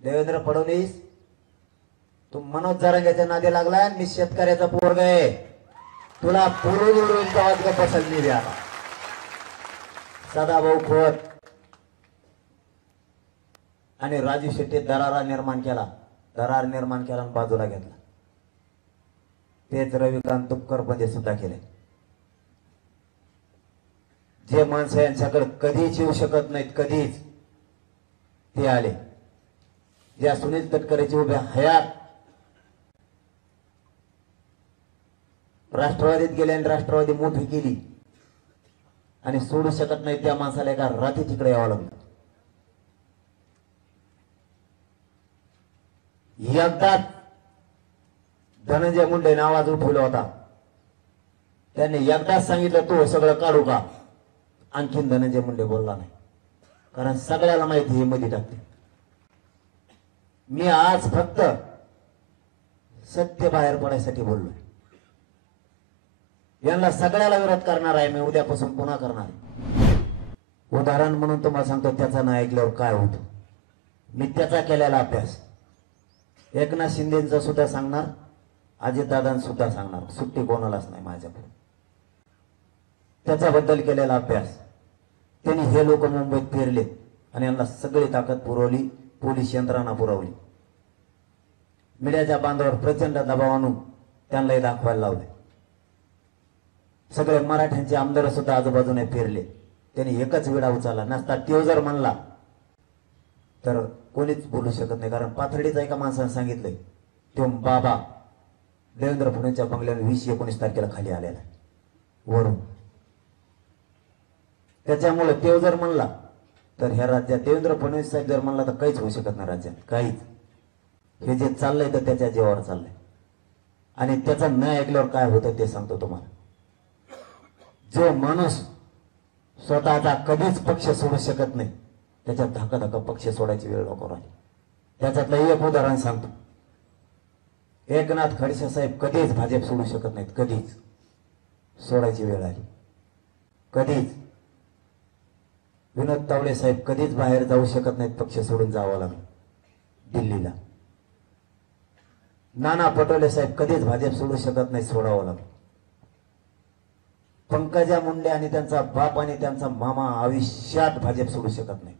देवेंद्र फडणवीस तू मनोज जरांगेच्या नादी लागलाय, मी शेतकऱ्याचा पोरग आहे, तुला पुरून गावात पसंत नाही द्या. सदाभाऊ खोत आणि राजू शेट्टी दरार निर्माण केला आणि बाजूला घेतला. तेच रविकांत तुपकर मध्ये सुद्धा केले. जे माणसं यांच्याकडे कधीच येऊ शकत नाहीत, कधीच ते आले. ज्या सुनील तटकरेची उभ्या हयात राष्ट्रवादीत गेले आणि राष्ट्रवादी मोठी केली आणि सोडू शकत नाही त्या माणसाला एका रात्री तिकडे यावं लागलं. एकदाच धनंजय मुंडे आवाज उठवला होता. त्यांनी एकदाच सांगितलं तू सगळं काढू का. आणखीन धनंजय मुंडे बोलला नाही, कारण सगळ्याला माहिती हे मध्ये टाकते. मी आज फक्त सत्य बाहेर पडायसाठी बोललोय. यांना सगळ्याला विरोध करणार आहे मी, उद्यापासून पुन्हा करणार. उदाहरण म्हणून तुम्हाला सांगतो, त्याचा नाही ऐकल्यावर काय होतं. मी त्याचा केलेला अभ्यास एकनाथ शिंदेचा सुद्धा सांगणार, अजितदादांचा सुद्धा सांगणार, सुट्टी कोणालाच नाही माझ्याकडे. त्याच्याबद्दल केलेला अभ्यास. त्यांनी हे लोक मुंबईत फिरले आणि यांना सगळी ताकद पुरवली, पोलीस यंत्रणा पुरवली, मीडियाच्या बांधावर प्रचंड दबाव आणून त्यांनाही दाखवायला लावले. सगळे मराठ्यांचे आमदार सुद्धा आजूबाजूने फिरले. त्यांनी एकच विडा उचलला नसता तो जर म्हणला तर कोणीच बोलू शकत नाही. कारण पाथर्डीचा एका माणसाने सांगितलंय, तो बाबा देवेंद्र फडणवीसच्या बंगल्यावर 20-19 तारखेला खाली आलेला वरून. त्याच्यामुळे तो जर म्हणला तर ह्या राज्यात देवेंद्र फडणवीस साहेब जर म्हणला तर काहीच होऊ शकत नाही राज्यात, काहीच. हे जे चाललंय तर त्याच्या जीवावर चाललंय. आणि त्याचा न ऐकल्यावर काय होतं ते सांगतो तुम्हाला. जो माणूस स्वतःचा कधीच पक्ष सोडू शकत नाही, त्याच्यात धक्का पक्ष सोडायची वेळ नको राहिली. त्याच्यातलं एक उदाहरण सांगतो. एकनाथ खडसे साहेब कधीच भाजप सोडू शकत नाहीत, कधीच. सोडायची वेळ आली कधीच. विनोद तावडे साहेब कधीच बाहेर जाऊ शकत नाहीत, पक्ष सोडून जावं लागलं दिल्लीला. नाना पटोले साहेब कधीच भाजप सोडू शकत नाही, सोडावं लागलं. पंकजा मुंडे आणि त्यांचा बाप आणि त्यांचा मामा आयुष्यात भाजप सोडू शकत नाही.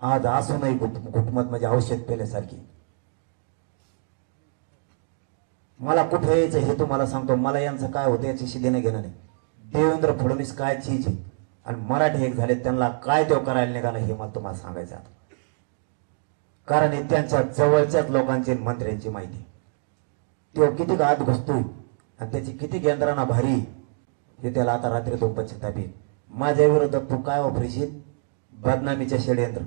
आज असूनही घुटमत म्हणजे औषध पेल्यासारखी. मला कुठे यायचं हे तुम्हाला सांगतो. मला यांचं काय होतं याच्याशी देणं घेणं नाही. देवेंद्र फडणवीस काय चीज आहे आणि मराठी एक झाले त्यांना काय तो करायला निघाला हे मला तुम्हाला सांगायचं आता. कारण हे त्यांच्या जवळच्याच लोकांची मंत्र्यांची माहिती. तो किती आत घुसतोय आणि त्याची किती यंत्रणा भारी हे त्याला आता रात्री तो पश्चाताप येईल. माझ्या विरोधात तू काय वापरशील? बदनामीचे षडयंत्र,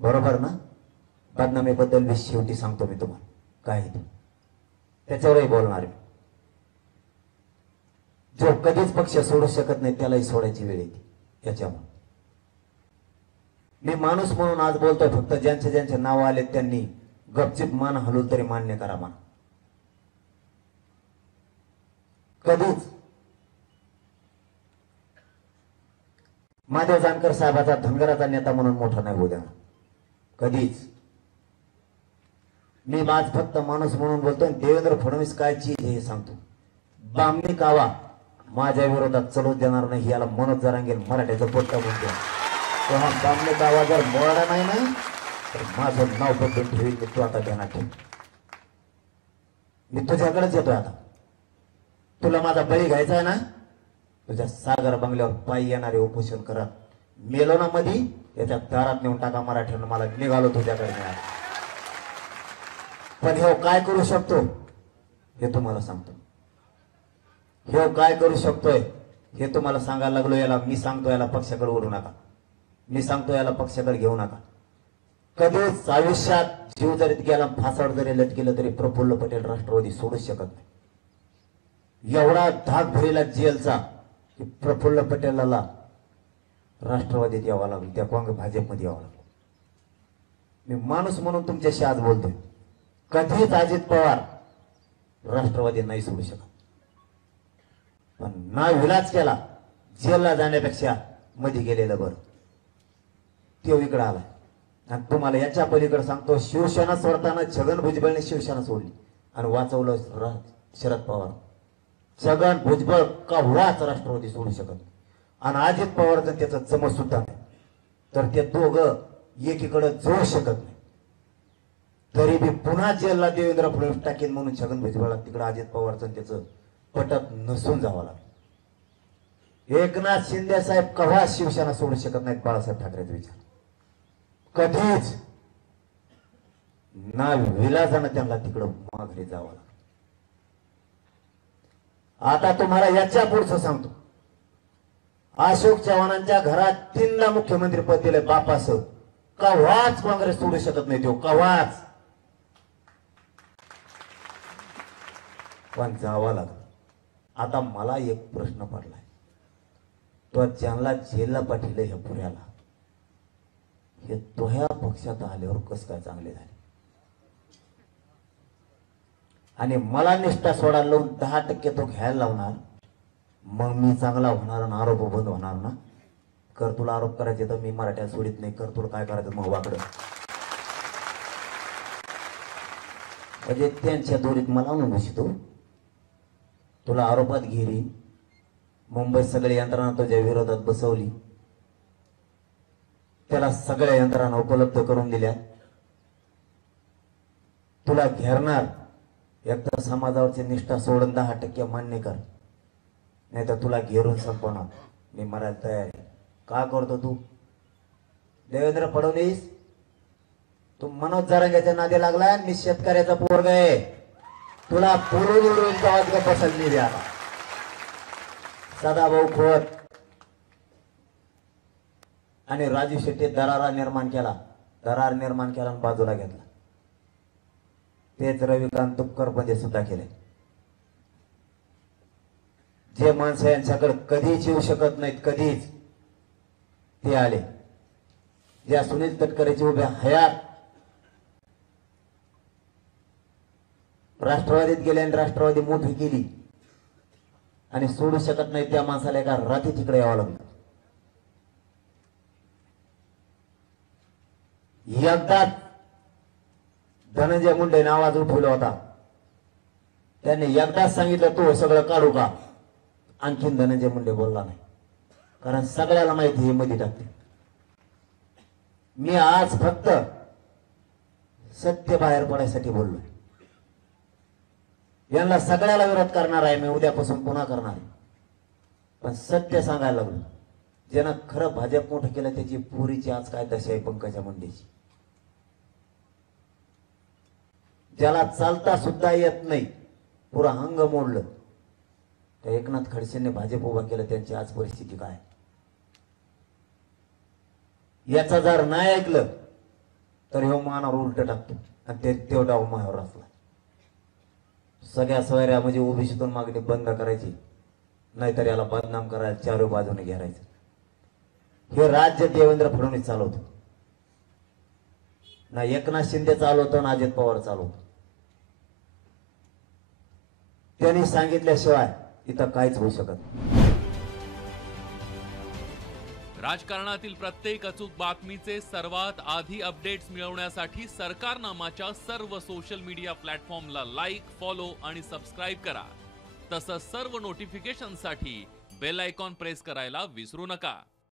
बरोबर ना? बदनामीबद्दल शेवटी सांगतो मी तुम्हाला काय ते, त्याच्यावरही बोलणार आहे. जो कधीच पक्ष सोडू शकत नाही त्यालाही सोडायची वेळ येते. याच्यामुळे मी माणूस म्हणून आज बोलतोय. फक्त ज्यांचे ज्यांचे नाव आले त्यांनी गपचिप मान हलवून तरी मान्य करा. मान कधीच महादेव जानकर साहेबाचा धनगराचा नेता म्हणून मोठा नाही होऊ द्या कधीच. मी आज फक्त माणूस म्हणून बोलतोय. देवेंद्र फडणवीस काय चीज हे सांगतो. बामणी कावा माझ्या विरोधात चलू देणार नाही, याला मनोज जरांगे मराठ्याचं पोट्टा बोलतो. तेव्हा बामणी कावा जर मोडा नाही ना तर माझं नाव बदलून ठेवील. तू आता ध्यानात ठेव. मी तुझ्याकडेच येतोय आता. तुला माझा बळी घ्यायचा आहे ना, तुझ्या सागर बंगल्यावर पायी येणारे उपोषण करत मेलो ना मधी याच्या दारात नेऊन टाका मराठ्यांना. मला निघालो तुझ्याकडे. पण हे काय करू शकतो हे तुम्हाला सांगतो. हे काय करू शकतोय हे तुम्हाला सांगायला लागलो. याला मी सांगतो, याला पक्षाकडे ओढू नका. मी सांगतो याला पक्षाकडे घेऊ नका. कधीच आयुष्यात जीव जरी गेला, फासावर जरी लटकेलं तरी प्रफुल्ल पटेल राष्ट्रवादी सोडू शकत नाही. एवढा धाक भरेला जेलचा की प्रफुल्ल पटेलाला राष्ट्रवादीत यावं लागलं, त्या भाजपमध्ये यावं लागलं. मी माणूस म्हणून तुमच्याशी आज बोलतोय. कधीच अजित पवार राष्ट्रवादी नाही सोडू शकत. पण ना विलाज केला, जेलला जाण्यापेक्षा मध्ये गेलेलं बरं. तो इकडं आला. आणि तुम्हाला याच्या पलीकडे सांगतो, शिवसेना सोडताना छगन भुजबळने शिवसेना सोडली आणि वाचवलं शरद पवार. छगन भुजबळ कव्हाच राष्ट्रवादी सोडू शकत नाही. आणि अजित पवारचं त्याचं चमच सुद्धा नाही. तर ते दोघं एकीकडे जोड शकत नाही. तरी बी पुन्हा जेलला देवेंद्र फडणवीस टाकेल म्हणून छगन भुजबळला तिकडे अजित पवारचं त्याचं पटत नसून जावं लागलं. एकनाथ शिंदे साहेब कव्हा शिवसेना सोडू शकत नाहीत. बाळासाहेब ठाकरेचा विचार कधीच ना विलासानं त्यांना तिकडं माघारी जावं लागलं. आता तुम्हाला याच्या पुढचं सांगतो. अशोक चव्हाणांच्या घरात 3दा मुख्यमंत्री पद दिले बापासह. कव्हाच काँग्रेस सोडू शकत नाही. तो कव्हाच पण जावं लागलं. आता मला एक प्रश्न पडलाय. तो ज्यांना जेलला पाठवलं ह्या पुण्याला, हे तो ह्या पक्षात आल्यावर कसं काय चांगले झाले. आणि मला निष्ठा सोडायला लावून 10% तो घ्यायला लावणार, मग मी चांगला होणार आणि आरोप बंद होणार ना. कर तुला आरोप करायचे तर मी मराठ्यात सोडित नाही. कर तुला काय करायचं मग वाकडं. म्हणजे त्यांच्या दोरीत मला म्हणून बसतो. तुला आरोपात घेरी. मुंबईत सगळ्या यंत्रणा तुझ्या विरोधात बसवली. त्याला सगळ्या यंत्रणा उपलब्ध करून दिल्या. तुला घेरणार. एकदा समाजावरची निष्ठा सोडून 10% मान्य कर, नाही तर तुला घेरून संपवणार. मी मरायला तयार आहे. का करतो तू देवेंद्र फडणवीस? तू मनोज जरांगेच्या नादी लागला. मी शेतकऱ्याचा पोरग आहे. तुला पुरून पसंत नाही द्या. सदाभाऊ खोत आणि राजू शेट्टी दरार निर्माण केला आणि बाजूला घेतला. तेच रविकांत तुपकर मध्ये सुद्धा केले. जे माणसं यांच्याकडे कधीच येऊ शकत नाहीत, कधीच ते आले. ज्या सुनील तटकरेची उभ्या हयात राष्ट्रवादीत गेले आणि राष्ट्रवादी मोठी केली आणि सोडू शकत नाही त्या माणसाला एका रात्री तिकडे यावं लागलं. एकदा धनंजय मुंडे आवाज उठवला होता. त्यांनी एकदाच सांगितलं तू सगळं काढू का. आणखीन धनंजय मुंडे बोलला नाही, कारण सगळ्याला माहिती हे मध्ये टाकते. मी आज फक्त सत्य बाहेर पडायसाठी बोललोय. यांना सगळ्याला विरोध करणार आहे मी, उद्यापासून पुन्हा करणार आहे. पण सत्य सांगायला लागलो. ज्यानं खरं भाजप मोठं केलं त्याची पुरीची आज काय दशा आहे पंकजा मुंडेची. ज्याला चालता सुद्धा येत नाही, पुरा अंग मोडलं, त्या एकनाथ खडसेंनी भाजप उभा केलं. त्यांची आज परिस्थिती काय. याचा जर नाही ऐकलं तर ह्यो मानावर उलट टाकतो आणि ते तेवढा मायावर असला. सगळ्या सोयऱ्या म्हणजे ओबीसीतून मागणी बंद करायची, नाहीतर याला बदनाम करायला चार बाजूने घेरायचं. हे राज्य देवेंद्र फडणवीस चालवतो ना, एकनाथ शिंदे चालवतो ना अजित पवार चालवतो. त्यांनी सांगितल्याशिवाय इथं काहीच होऊ शकत नाही. राजकारणातील प्रत्येक अचूक बातमीचे सर्वात आधी अपडेट्स मिळवण्यासाठी सरकारनामाच्या सर्व सोशल मीडिया प्लॅटफॉर्मला लाईक, फॉलो आणि सबस्क्राईब करा. तसंच सर्व नोटिफिकेशनसाठी बेल आयकॉन प्रेस करायला विसरू नका.